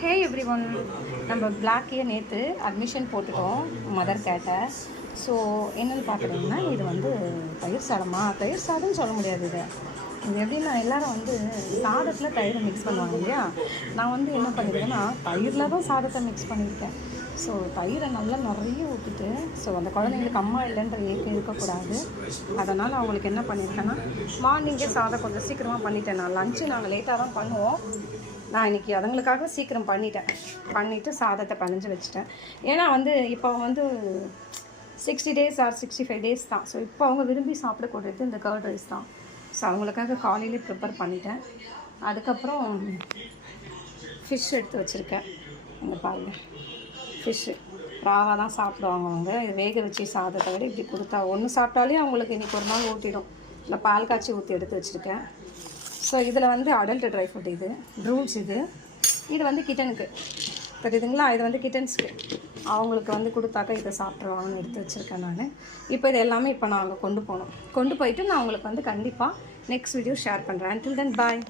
ஹே every one, நம்ம பிளாக்கே நேற்று admission போட்டுட்டோம் மதர் கேட்டை. ஸோ என்னென்னு பார்க்குறீங்கன்னா, இது வந்து தயிர் சாதமா? தயிர் சாதம்னு சொல்ல முடியாது. இது எப்படின்னா, எல்லோரும் வந்து சாதத்தில் தயிரை மிக்ஸ் பண்ணுவாங்க இல்லையா? நான் வந்து என்ன பண்ணியிருக்கேன்னா, தயிரில் தான் சாதத்தை மிக்ஸ் பண்ணியிருக்கேன். ஸோ தயிரை நல்லா நிறைய ஊற்றிட்டு, ஸோ அந்த குழந்தைங்களுக்கு அம்மா இல்லைன்ற ஏக்கம் இருக்கக்கூடாது. அதனால் அவங்களுக்கு என்ன பண்ணியிருக்கேன்னா, மார்னிங்கே சாதம் கொஞ்சம் சீக்கிரமாக பண்ணிட்டேன். நான் லஞ்சு நாங்கள் லேட்டாக தான் பண்ணுவோம். நான் இன்றைக்கி அதுங்களுக்காக சீக்கிரம் பண்ணிவிட்டு சாதத்தை பிணைஞ்சு வச்சுட்டேன். ஏன்னா வந்து இப்போ வந்து 60 days ஆர் 65 days தான். ஸோ இப்போ அவங்க விரும்பி சாப்பிடக்கூடியது இந்த கர்ட் ரைஸ் தான். ஸோ அவங்களுக்காக காலையிலே ப்ரிப்பேர் பண்ணிட்டேன். அதுக்கப்புறம் ஃபிஷ் எடுத்து வச்சுருக்கேன். இங்கே பாருங்கள், ஃபிஷ்ஷு ராவாக தான் சாப்பிடுவாங்க அவங்க. இது வேக வச்சு சாதத்தை விட இப்படி கொடுத்தா ஒன்று சாப்பிட்டாலே அவங்களுக்கு இன்றைக்கி ஒரு நாள் ஊட்டிடும். இல்லை பால் காய்ச்சி ஊற்றி எடுத்து வச்சுருக்கேன். ஸோ இதில் வந்து அடல்ட் ட்ரை ஃப்ரூட், இது ரூல்ஸ், இது வந்து கிட்டனுக்கு தெரியுதுங்களா? இது வந்து கிட்டன்ஸ்க்கு அவங்களுக்கு வந்து கொடுத்தாக்கா இதை சாப்பிட்ருவாங்கன்னு எடுத்து வச்சுருக்கேன் நான். இப்போ இது எல்லாமே இப்போ நான் அங்கே கொண்டு போயிட்டு நான் உங்களுக்கு வந்து கண்டிப்பாக நெக்ஸ்ட் வீடியோ ஷேர் பண்ணுறேன். until then bye.